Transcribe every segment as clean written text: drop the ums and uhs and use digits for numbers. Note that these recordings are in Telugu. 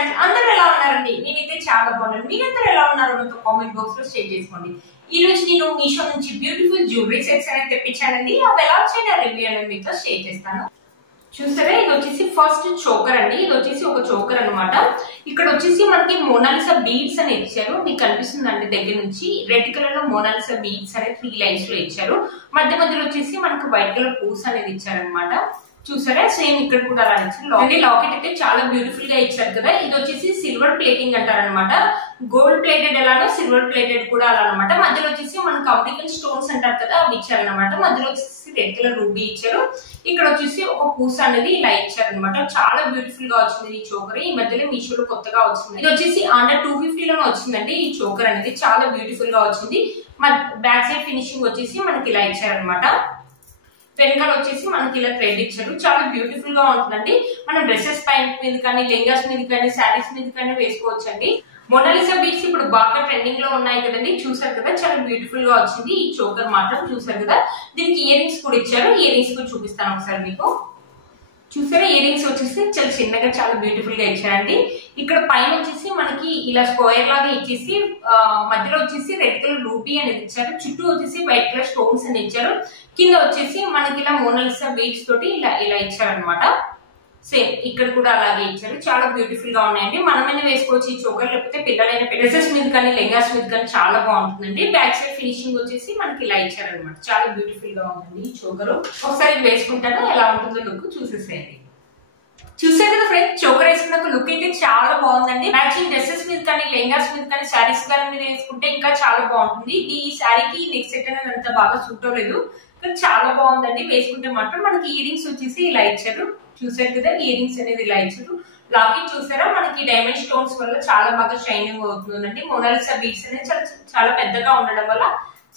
ఛానల్. అందరూ ఎలా ఉన్నారండి? నేనైతే చాలా బాగున్నాను. మీరందరూ ఎలా ఉన్నారో నాతో కామెంట్ బాక్స్ లో షేర్ చేసుకోండి. ఈ రోజు నేను మీషో నుంచి బ్యూటిఫుల్ జ్యువెలరీ సెట్స్ అనేది తెప్పించానండి. అవి ఎలా వచ్చాయో రివ్యూ అనేది మీతో షేర్ చేస్తాను. చూసారా, ఇది వచ్చేసి ఫస్ట్ చోకర్ అండి. ఇది వచ్చేసి ఒక చోకర్ అనమాట. ఇక్కడ వచ్చేసి మనకి మోనాలిసా బీడ్స్ అని ఇచ్చారు. మీకు కనిపిస్తుందండి దగ్గర నుంచి. రెడ్ కలర్ లో మోనాలిసా బీడ్స్ అనేది 3 లైన్స్ లో ఇచ్చారు. మధ్య మధ్యలో వచ్చేసి మనకి వైట్ కలర్ పూస్ అనేది ఇచ్చారనమాట. చూసారా, సేమ్ ఇక్కడ కూడా అలా ఇచ్చారు. లాకెట్ అయితే చాలా బ్యూటిఫుల్ గా ఇచ్చారు కదా. ఇది వచ్చేసి సిల్వర్ ప్లేటింగ్ అంటారనమాట. గోల్డ్ ప్లేటెడ్ ఎలానో సిల్వర్ ప్లేటెడ్ కూడా అలా అనమాట. మధ్యలో వచ్చేసి మనకు అమెరికన్ స్టోన్స్ అంటారు కదా, అవి ఇచ్చారనమాట. మధ్యలో వచ్చేసి రెడ్ కలర్ రూబీ ఇచ్చారు. ఇక్కడ వచ్చేసి ఒక పూస అనేది ఇలా ఇచ్చారనమాట. చాలా బ్యూటిఫుల్ గా వచ్చింది ఈ చోకర్. ఈ మధ్యలో మీషోలో కొత్తగా వచ్చింది. ఇది వచ్చేసి అండర్ 250 లోనే వచ్చిందండి. ఈ చోకర్ అనేది చాలా బ్యూటిఫుల్ గా వచ్చింది. బ్యాక్ సైడ్ ఫినిషింగ్ వచ్చేసి మనకి ఇలా ఇచ్చారనమాట. వెనకాల వచ్చేసి మనకి ఇలా థ్రెడ్ ఇచ్చారు. చాలా బ్యూటిఫుల్ గా ఉంటుందండి. మనం డ్రెస్సెస్ మీద కానీ, లెంగాస్ మీద కానీ, శారీస్ మీద కానీ వేసుకోవచ్చండి. మోనాలిసా బీడ్స్ ఇప్పుడు బాగా ట్రెండింగ్ లో ఉన్నాయి కదండి. చూసారు కదా, చాలా బ్యూటిఫుల్ గా వచ్చింది ఈ చోకర్ మాత్రం. చూసారు కదా, దీనికి ఇయర్ రింగ్స్ కూడా ఇచ్చారు. ఇయర్ రింగ్స్ కూడా చూపిస్తాను ఒకసారి మీకు. చూసారా, ఇయర్ రింగ్స్ వచ్చేసి చాలా చిన్నగా చాలా బ్యూటిఫుల్ గా ఇచ్చారండి. ఇక్కడ పైన వచ్చేసి మనకి ఇలా స్క్వేర్ లాగా ఇచ్చేసి మధ్యలో వచ్చేసి రెడ్ కలర్ రూబీ అనేది ఇచ్చారు. చుట్టూ వచ్చేసి వైట్ కలర్ స్టోన్స్ అని ఇచ్చారు. కింద వచ్చేసి మనకి ఇలా మోనాలిసా బీడ్స్ తోటి ఇలా ఇలా ఇచ్చారనమాట. సేమ్ ఇక్కడ కూడా అలాగే ఇచ్చారు. చాలా బ్యూటిఫుల్ గా ఉన్నాయండి. మనమైనా వేసుకోవచ్చు ఈ చోకర్, లేకపోతే పిల్లలైన డ్రెస్సెస్ మీద కానీ, లెంగాస్ మీద కానీ చాలా బాగుంటుందండి. బ్యాక్ సైడ్ ఫినిషింగ్ వచ్చేసి మనకి ఇలా ఇచ్చారనమాట. చాలా బ్యూటిఫుల్ గా ఉందండి ఈ చోకర్. ఒకసారి వేసుకుంటాను, ఎలా ఉంటుందో లుక్ చూసేసేయండి. చూసారు కదా ఫ్రెండ్స్, చోకర్ వేసుకున్న లుక్ అయితే చాలా బాగుందండి. మ్యాచింగ్ డ్రెస్సెస్ మీద కానీ, లెంగాస్ మీద కానీ, శారీస్ కానీ మీద వేసుకుంటే ఇంకా చాలా బాగుంటుంది. ఈ శారీకి నెక్ సెట్ అనేది అంత బాగా సూట్ అవ్వలేదు, కానీ చాలా బాగుందండి. వేసుకుంటే మాత్రం మనకి ఇయర్ రింగ్స్ వచ్చేసి ఇలా ఇచ్చారు. చూసారు కదా, ఇయర్ రింగ్స్ అనేది ఇలా ఇచ్చారు. లాకెట్ చూసారా, మనకి డైమండ్ స్టోన్స్ వల్ల చాలా బాగా షైనింగ్ అవుతుందండి. మోనాలిసా బీడ్స్ అనేది చాలా పెద్దగా ఉండడం వల్ల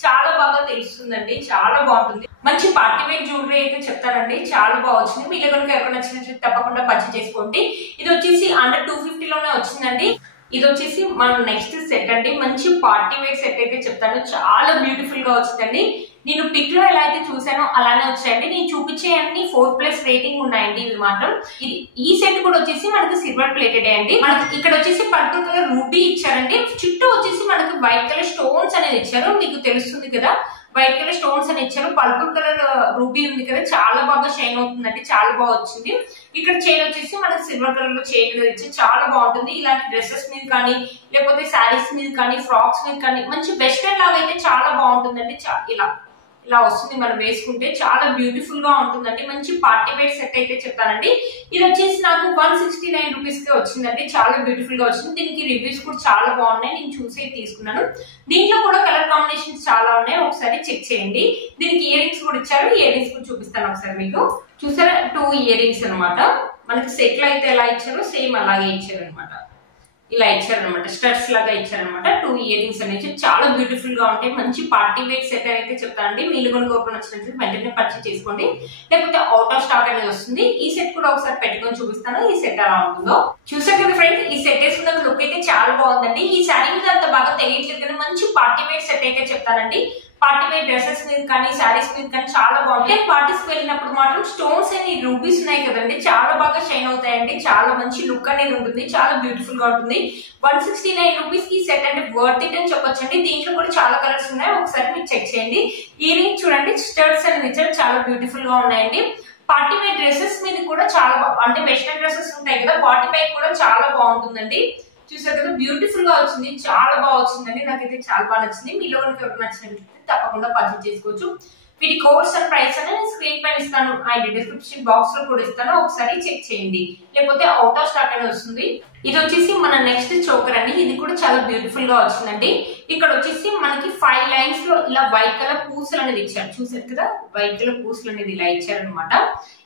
చాలా బాగా తెలుస్తుందండి. చాలా బాగుంటుంది. మంచి పార్టీ వేర్ జ్యువెలరీ అయితే చెప్తారండి. చాలా బాగా వచ్చింది. మీకు కనుక ఎవరైనా నచ్చినట్టు తప్పకుండా పర్చేస్ చేసుకోండి. ఇది వచ్చేసి అండర్ 250 లోనే వచ్చిందండి. ఇది వచ్చేసి మన నెక్స్ట్ సెట్ అండి. మంచి పార్టీ వేర్ సెట్ అయితే చెప్తాను. చాలా బ్యూటిఫుల్ గా వచ్చిందండి. నేను పిక్ లో ఎలా అయితే చూసానో అలానే వచ్చాయండి. నేను చూపించే అన్ని 4+ రేటింగ్ ఉన్నాయండి. ఇవి మాత్రం ఈ సెట్ కూడా వచ్చేసి మనకి సిల్వర్ ప్లేటెడ్ అండి. మనకి ఇక్కడ వచ్చేసి పర్పుల్ కలర్ రూబీ ఇచ్చారండి. చుట్టూ వచ్చేసి మనకి వైట్ కలర్ స్టోన్స్ అనేది ఇచ్చారు. మీకు తెలుస్తుంది కదా, వైట్ కలర్ స్టోన్స్ అని ఇచ్చారు. పర్పుల్ కలర్ రూబీ ఉంది కదా, చాలా బాగా షైన్ అవుతుందండి. చాలా బాగా వచ్చింది. ఇక్కడ చైన్ వచ్చేసి మనకి సిల్వర్ కలర్ లో చైన్ ఇచ్చి చాలా బాగుంటుంది. ఇలాంటి డ్రెస్సెస్ మీద కానీ, లేకపోతే శారీస్ మీద కానీ, ఫ్రాక్స్ మీద కానీ మంచి వెస్ట్రన్ లాగా అయితే చాలా బాగుంటుందండి. ఇలా వస్తుంది మనం వేసుకుంటే. చాలా బ్యూటిఫుల్ గా ఉంటుందండి. మంచి పార్టీ వేర్ సెట్ అయితే చెప్తానండి. ఇది వచ్చేసి నాకు 169 రూపీస్ కే వచ్చిందండి. చాలా బ్యూటిఫుల్ గా వచ్చింది. దీనికి రివ్యూస్ కూడా చాలా బాగున్నాయి. నేను చూసే తీసుకున్నాను. దీంట్లో కూడా కలర్ కాంబినేషన్స్ చాలా ఉన్నాయి, ఒకసారి చెక్ చేయండి. దీనికి ఇయర్ రింగ్స్ కూడా ఇచ్చారు. ఇయర్ రింగ్స్ కూడా చూపిస్తాను ఒకసారి మీకు. చూసారా, 2 ఇయర్ రింగ్స్ అనమాట. మనకి సెట్ లో అయితే ఎలా ఇచ్చారో సేమ్ అలాగే ఇచ్చారు అనమాట. ఇలా ఇచ్చారనమాట, స్టడ్స్ లాగా ఇచ్చారనమాట. 2 ఇయర్ రింగ్స్ అనేది చాలా బ్యూటిఫుల్ గా ఉంటాయి. మంచి పార్టీ వేర్ సెట్ అయితే చెప్తానండి. మీరు కనుక ఓపెన్ వచ్చినట్టు వెంటనే పర్చేస్ చేసుకోండి, లేకపోతే అవుట్ ఆఫ్ స్టాక్ అనేది వస్తుంది. ఈ సెట్ కూడా ఒకసారి పెట్టుకొని చూపిస్తాను, ఈ సెట్ ఎలా ఉంటుందో. చూసారు కదా ఫ్రెండ్స్, ఈ సెట్ వేసుకున్న లుక్ అయితే చాలా బాగుందండి. ఈ శారీ మీద అంత బాగా తెలియట్లేదు కానీ మంచి పార్టీ వేర్ సెట్ అయితే చెప్తానండి. పార్టీ వేర్ డ్రెస్సెస్ మీద కానీ, శారీస్ మీద కానీ చాలా బాగుంటాయి. పార్టీస్ వెళ్ళినప్పుడు మాత్రం స్టోన్స్ అని రూబీస్ ఉన్నాయి కదండి, చాలా బాగా షైన్ అవుతాయండి. చాలా మంచి లుక్ అనేది ఉంటుంది. చాలా బ్యూటిఫుల్ గా ఉంటుంది. 169 రూపీస్ కి సెట్ అంటే వర్త్ ఇట్ అని చెప్పొచ్చండి. దీంట్లో కూడా చాలా కలర్స్ ఉన్నాయి, ఒకసారి మీరు చెక్ చేయండి. ఇయర్ రింగ్ చూడండి, స్టడ్స్ అనేది ఇచ్చారు. చాలా బ్యూటిఫుల్ గా ఉన్నాయండి. పార్టీ వేర్ డ్రెస్సెస్ మీద కూడా చాలా అంటే వెస్ట్రన్ డ్రెస్సెస్ ఉంటాయి కదా, వాటి పై కూడా చాలా బాగుంటుందండి. చూసారు కదా, బ్యూటిఫుల్ గా వచ్చింది. చాలా బాగా వచ్చిందండి. నాకైతే చాలా బాగా నచ్చింది. మీలో కనుక ఎవరికి నచ్చినట్టు తప్పకుండా పర్చేస్ చేసుకోవచ్చు. వీటి కోర్స్ అండ్ ప్రైస్ అని నేను స్క్రీన్ పైన ఇస్తాను, అండ్ డిస్క్రిప్షన్ బాక్స్ లో కూడా ఇస్తాను, ఒకసారి చెక్ చేయండి. లేకపోతే అవుట్ ఆఫ్ స్టాక్ అనేది వస్తుంది. ఇది వచ్చేసి మన నెక్స్ట్ చోకర్ అండి. ఇది కూడా చాలా బ్యూటిఫుల్ గా వచ్చిందండి. ఇక్కడ వచ్చేసి మనకి 5 లైన్స్ లో ఇలా వైట్ కలర్ పూసలు అనేది ఇచ్చారు. చూసారు కదా, వైట్ కలర్ పూసలు అనేది ఇలా ఇచ్చారనమాట.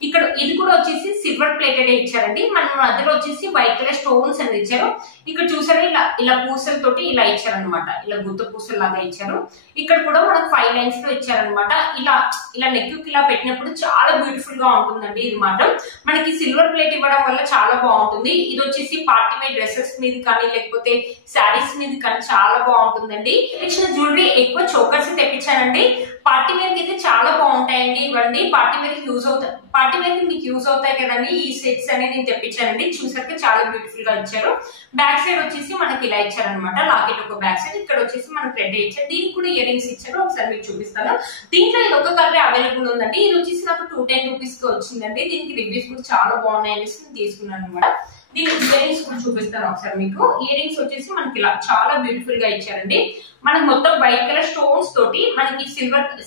ఇక్కడ ఇది కూడా వచ్చేసి సిల్వర్ ప్లేటెడ్ ఇచ్చారండి. మన మధ్యలో వచ్చేసి వైట్ కలర్ స్టోన్స్ అనేది ఇచ్చారు. ఇక్కడ చూసారా, ఇలా పూసలతోటి ఇలా ఇచ్చారనమాట. ఇలా గుత్త పూసలు లాగా ఇచ్చారు. ఇక్కడ కూడా మనకు 5 లైన్స్ లో ఇచ్చారనమాట. ఇలా నెక్ ఇలా పెట్టినప్పుడు చాలా బ్యూటిఫుల్ గా ఉంటుందండి. ఇది మాత్రం మనకి సిల్వర్ ప్లేట్ ఇవ్వడం వల్ల చాలా బాగుంటుంది. ఇది వచ్చేసి పార్టీ పార్టీ వేర్ డ్రెస్సెస్ మీద కానీ లేకపోతే శారీస్ మీద కానీ చాలా బాగుంటుందండి. తెప్పించిన జ్యువెలరీ ఎక్కువ చోకర్స్ తెప్పించానండి. పార్టీ వేర్ కి అయితే చాలా బాగుంటాయండి ఇవన్నీ. పార్టీ వేర్ కి యూజ్ అవుతాయి, పార్టీ వేర్ కి మీకు యూజ్ అవుతాయి కదండి ఈ సెట్స్ అనేది నేను తెప్పించానండి. చూసాక చాలా బ్యూటిఫుల్ గా ఇచ్చారు. బ్యాక్ సైడ్ వచ్చేసి మనకి ఇలా ఇచ్చారనమాట. లాకెట్ ఒక బ్యాక్ సైడ్, ఇక్కడ వచ్చేసి మనకి రెడ్ ఇచ్చారు. దీనికి కూడా ఇయర్ రింగ్స్ ఇచ్చారు. ఒకసారి మీకు చూపిస్తాను. దీంట్లో ఇది ఒక కలర్ అవైలబుల్ ఉందండి. ఇది వచ్చేసి నాకు 210 రూపీస్ కి వచ్చిందండి. దీనికి రివ్యూస్ కూడా చాలా బాగున్నాయి అనేసి నేను తీసుకున్నాను అనమాట. దీని ఇయర్ రింగ్స్ కూడా చూపిస్తాను ఒకసారి మీకు. ఇయర్ రింగ్స్ వచ్చేసి మనకి ఇలా చాలా బ్యూటిఫుల్ గా ఇచ్చారండి. మనకి మొత్తం వైట్ కలర్ స్టోన్స్ తోటి మనకి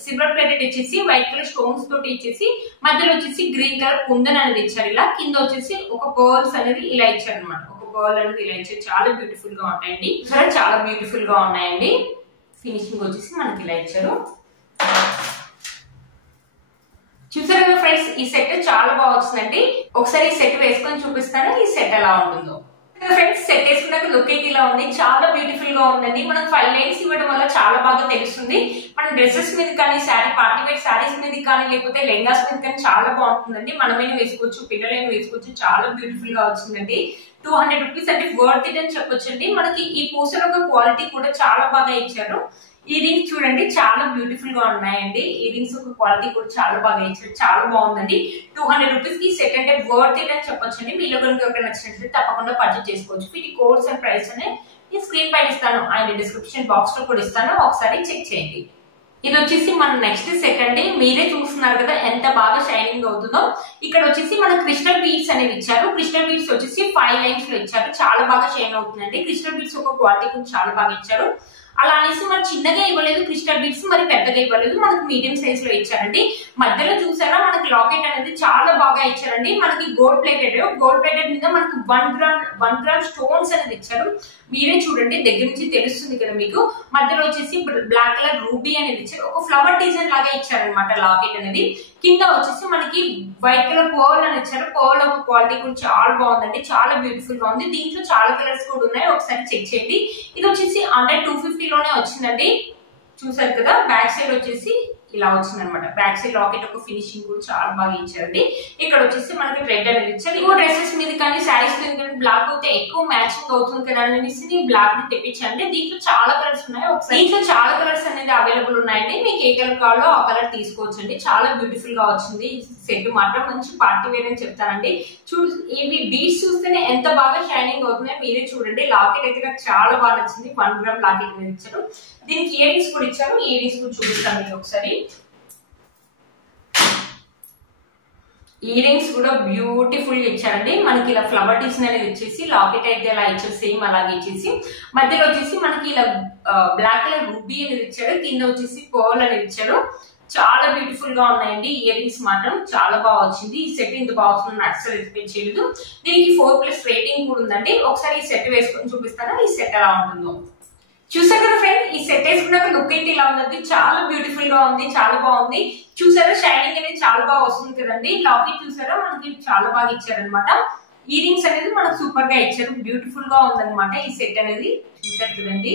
సిల్వర్ ప్లేటెడ్ ఇచ్చేసి వైట్ కలర్ స్టోన్స్ తోటి ఇచ్చేసి మధ్యలో వచ్చేసి గ్రీన్ కలర్ కుందన్ అనేది ఇచ్చారు. ఇలా కింద వచ్చేసి ఒక పర్ల్స్ అనేది ఇలా ఇచ్చారు అనమాట. ఒక పర్ల్ అనేది ఇలా ఇచ్చారు. చాలా బ్యూటిఫుల్ గా ఉంటాయండి. సరే చాలా బ్యూటిఫుల్ గా ఉన్నాయండి. ఫినిషింగ్ వచ్చేసి మనకి ఇలా ఇచ్చారు. చూసారు కదా ఫ్రెండ్స్, ఈ సెట్ చాలా బాగా వచ్చిందండి. ఒకసారి ఈ సెట్ వేసుకొని చూపిస్తాను ఈ సెట్ ఎలా ఉంటుందో. ఫ్రెండ్స్ సెట్ వేసుకున్నాక లుక్ అయితే ఇలా ఉంది. చాలా బ్యూటిఫుల్ గా ఉందండి. మనం 5 లైన్స్ ఇవ్వడం వల్ల చాలా బాగా తెలుస్తుంది. మనం డ్రెస్సెస్ మీద కానీ శారీ పార్టీ వేర్ శారీస్ మీద కానీ లేకపోతే లెంగాస్ మీద కానీ చాలా బాగుంటుందండి. మనమైనా వేసుకోవచ్చు, పిల్లలైనా వేసుకోవచ్చు. చాలా బ్యూటిఫుల్ గా వచ్చిందండి. 200 రూపీస్ అంటే వర్త్ ఇట్ అని చెప్పొచ్చండి. మనకి ఈ పూసల ఒక క్వాలిటీ కూడా చాలా బాగా ఇచ్చారు. ఇయర్ రింగ్స్ చూడండి చాలా బ్యూటిఫుల్ గా ఉన్నాయండి. ఇయర్ రింగ్స్ ఒక క్వాలిటీ కూడా చాలా బాగా ఇచ్చారు. చాలా బాగుందండి. 200 రూపీస్ కి సెట్ అంటే వర్త్ ఇట్ అని చెప్పొచ్చండి. మీలో కనుక ఎవరికి నచ్చినట్లయితే తప్పకుండా పర్చేజ్ చేసుకోవచ్చు. వీటి కోడ్స్ అండ్ ప్రైస్ అనే ఈ స్క్రీన్ పైన ఇస్తాను, ఆయన డిస్క్రిప్షన్ బాక్స్ లో కూడా ఇస్తాను, ఒకసారి చెక్ చేయండి. ఇది వచ్చేసి మన నెక్స్ట్ సెట్ అండి. మీరే చూస్తున్నారు కదా ఎంత బాగా షైనింగ్ అవుతుందో. ఇక్కడ వచ్చేసి మన క్రిస్టల్ బీడ్స్ అనేవి ఇచ్చారు. క్రిస్టల్ బీడ్స్ వచ్చేసి 5 లైన్స్ లో ఇచ్చారు. చాలా బాగా షైన్ అవుతుందండి. క్రిస్టల్ బీడ్స్ ఒక క్వాలిటీ కూడా చాలా బాగా ఇచ్చారు. అలా అనేసి మరి చిన్నగా ఇవ్వలేదు క్రిస్టల్ బీడ్స్, మరి పెద్దగా ఇవ్వలేదు, మనకు మీడియం సైజ్ లో ఇచ్చారండి. మధ్యలో చూసారా మనకి లాకెట్ అనేది చాలా బాగా ఇచ్చారండి. మనకి గోల్డ్ ప్లేటెడ్ మీద మనకి 1 గ్రామ్ స్టోన్స్ అనేది ఇచ్చారు. మీరే చూడండి, దగ్గర నుంచి తెలుస్తుంది కదా మీకు. మధ్యలో వచ్చేసి బ్లాక్ కలర్ రూబీ అనేది ఇచ్చారు. ఒక ఫ్లవర్ డిజైన్ లాగా ఇచ్చారనమాట లాకెట్ అనేది. కింద వచ్చేసి మనకి వైట్ కలర్ పర్ల్ అని ఇచ్చారు. పర్ల్ ఒక క్వాలిటీ కూడా చాలా బాగుందండి. చాలా బ్యూటిఫుల్ గా ఉంది. దీంట్లో చాలా కలర్స్ కూడా ఉన్నాయి, ఒకసారి చెక్ చేయండి. ఇది వచ్చేసి అండర్ 250 లోనే వచ్చిందండి. చూసారు కదా, బ్యాక్ సైడ్ వచ్చేసి ఇలా వచ్చింది అనమాట. బ్యాక్ సైడ్ లాకెట్ ఒక ఫినిషింగ్ కూడా చాలా బాగా ఇచ్చారండి. ఇక్కడ వచ్చేసి మనకి రెడ్ అనేది ఇచ్చారు. ఎక్కువ డ్రెస్సెస్ మీద కానీ శారీస్ మీద కానీ బ్లాక్ అయితే ఎక్కువ మ్యాచింగ్ అవుతుంది కదా అనేసి బ్లాక్ ని తెప్పించండి. దీంట్లో చాలా కలర్స్ ఉన్నాయి. ఒకసారి దీంట్లో చాలా కలర్స్ అనేది అవైలబుల్ ఉన్నాయండి. మీకు ఏ కలర్ కావాలో ఆ కలర్ తీసుకోవచ్చండి. చాలా బ్యూటిఫుల్ గా వచ్చింది. సెట్ మాత్రం మంచి పార్టీ వేర్ అని చెప్తానండి. ఇవి బీడ్స్ చూస్తేనే ఎంత బాగా షైనింగ్ అవుతున్నాయో మీరే చూడండి. లాకెట్ అయితే నాకు చాలా బాగా నచ్చింది. 1 గ్రామ్ లాకెట్ అనేది ఇచ్చారు. దీనికి ఇయర్ రింగ్స్ కూడా ఇచ్చారు. ఇయర్ రింగ్స్ కూడా చూపిస్తాను మీకు ఒకసారి. ఇయర్ రింగ్స్ కూడా బ్యూటిఫుల్ ఇచ్చారండి. మనకి ఇలా ఫ్లవర్ డిజైన్ అనేది ఇచ్చేసి లాకెట్ అయితే అలా ఇచ్చారు, సేమ్ అలాగే ఇచ్చేసి మధ్యలో వచ్చేసి మనకి ఇలా బ్లాక్ కలర్ రూబీ అనేది ఇచ్చారు. కింద వచ్చేసి పర్ల్ అనేది ఇచ్చారు. చాలా బ్యూటిఫుల్ గా ఉన్నాయండి. ఇయర్ రింగ్స్ మాత్రం చాలా బాగా వచ్చింది. ఈ సెట్ ఇంత బాగా వస్తుంది అసలు ఎక్స్పెక్ట్ చేయలేదు. దీనికి 4+ రేటింగ్ కూడా ఉందండి. ఒకసారి ఈ సెట్ వేసుకొని చూపిస్తాను ఈ సెట్ ఎలా ఉంటుందో. చూసారు కదా ఫ్రెండ్, ఈ సెట్ వేసుకున్నాక లుక్ అయితే ఇలా ఉంది. చాలా బ్యూటిఫుల్ గా ఉంది, చాలా బాగుంది. చూసారా షైనింగ్ అనేది చాలా బాగా వస్తుంది కదండి. లాకెట్ చూసారా మనకి చాలా బాగా ఇచ్చారనమాట. ఇయర్ రింగ్స్ అనేది మనకు సూపర్ గా ఇచ్చారు. బ్యూటిఫుల్ గా ఉందన్నమాట ఈ సెట్ అనేది. చూసారు కదండి,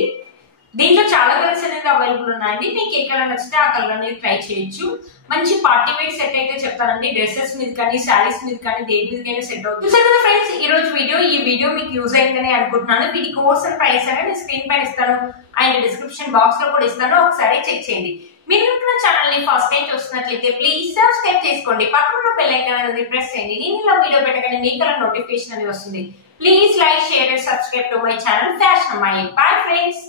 దీంట్లో చాలా కలర్స్ అనేది అవైలబుల్ ఉన్నాయండి. మీకు ఏ కలర్ నచ్చితే ఆ కలర్ అనేది ట్రై చేయొచ్చు. మంచి పార్టీ వేర్ సెట్ అయితే చెప్తానండి. డ్రెస్సెస్ మీద కానీ శారీస్ మీద కానీ దేని మీదకైనా సెట్ అవుతుంది. చూసారు కదా ఫ్రెండ్స్, ఈ రోజు ఈ వీడియో మీకు యూజ్ అయిందని అనుకుంటున్నాను. వీటి కోర్స్ అండ్ ప్రైస్ అనేది స్క్రీన్ పైన ఇస్తాను, అండ్ డిస్క్రిప్షన్ బాక్స్ లో కూడా ఇస్తాను, ఒకసారి చెక్ చేయండి. మీరు నా ఛానల్ ని ఫస్ట్ టైం చూస్తున్నట్లయితే ప్లీజ్ సబ్స్క్రైబ్ చేసుకోండి. పక్కన బెల్ ఐకాన్ అనేది ప్రెస్ చేయండి. నేను ఇలా వీడియో పెట్టగానే మీకు అలా నోటిఫికేషన్ అనేది వస్తుంది. Please like, share and subscribe to my channel fashion అమ్మాయి. Bye friends.